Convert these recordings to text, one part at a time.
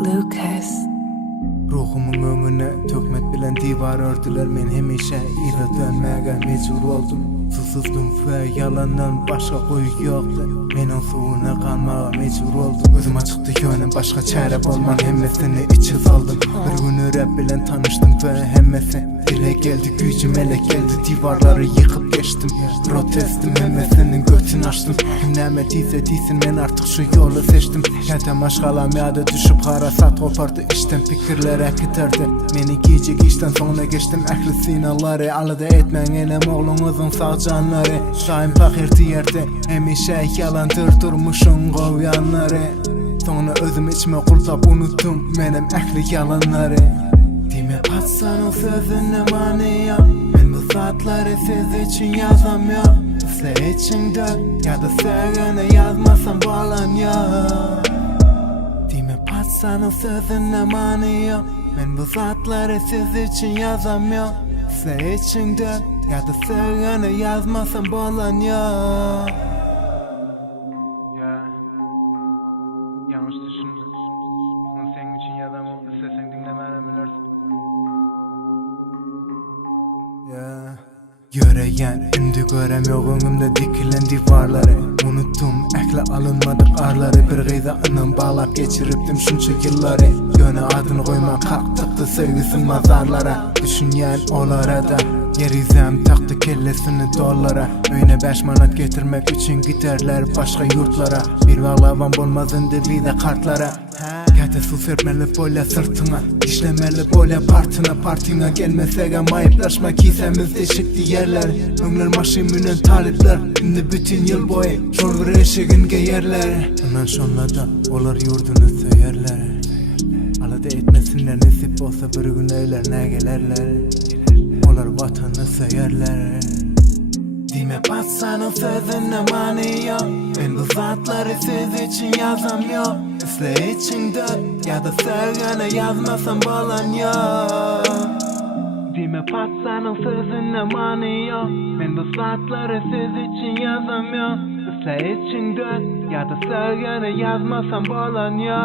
Lucas. Ruhumun ömrüne tökmek bilen divar ördüler. Men hemişe iri dönmege mecbur oldum. Susuzdum ve yalandan başka koyu yoktu. Menin suuna kalmağa mecbur oldum. Özüm açıktı yönüm başka çare bulman. Hemmesini içi saldım. Bir günü rap bilen tanıştım ve hemmesi dile geldi, gücüm ele geldi. Divarları yıkıp geçtim. Protestim hemmesinin götünü açtım. Kim neme deyse deysin, men artık şu yolu seçtim. Yetem aşkalam ya da düşüp harasat kopardı. İşten fikirlere giderdi. Meni giyecek işten sonra geçtim. Ehli sinalları alıda etmen enem oğlunuzun sağ canları. Şahin fakir yerde hemişe yalandır durmuşun kovyanları. Sonra özüm içime kultap unuttum benim ehli yalanları. Dime patsan o sözüne maniya. Ben bu saatleri siz için yazamıyorum. Size için de ya da sevgine yazmasam bağlan ya. Dime patsan o sözüne maniya. Ben bu saatleri siz için yazamıyorum. Size için de ya da sevgine yazmasam bağlan ya. Yanlış düşündüm. Bunu senin için yazamam. İstesen dinlemeni bilirsin. Göreyen indi görem önümde dikilen divarları. Unuttum ekle alınmadık arları. Bir gıydağının bağlap geçiriptim şunca yılları. Yöne adını koyma kalktıktı sevgisin mazarlara. Düşünyen olara da yerizem taktı kellesini dollara. Öyle 5 manat getirmek için giderler başka yurtlara. Bir bağlavam bulmaz indi bir de kartlara. Gete su serpmeli böyle sırtına, işlemeli böyle partine gelmesege mayıplaşma kisemiz değişikti yerler. Ömler maşiminin talipler, indi bütün yıl boyu şolver eşigin geyerler. Ondan sonra da olar yurdunu söyerler. Alada etmesinler nasip olsa bir gün eyler ne gelerler. Olar vatanı söyerler. Dime patsan o sözüne maniya. Ben bu saatleri siz için yazamıyorum. Üfle için dört ya da sevgine yazmasam bağlan ya. Dime patsan o sözüne maniya. Ben bu saatleri siz için yazamıyorum. Üfle için dört ya da sevgine yazmasam bağlan ya.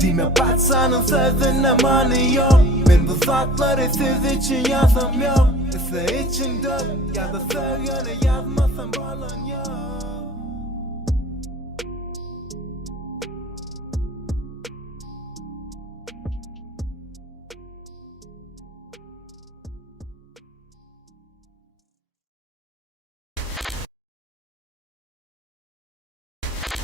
Dime patsan o sözüne maniya. Ben bu saatleri siz için yazamıyorum. Üfle için dört ya da sevgine yazmasam bağlan ya.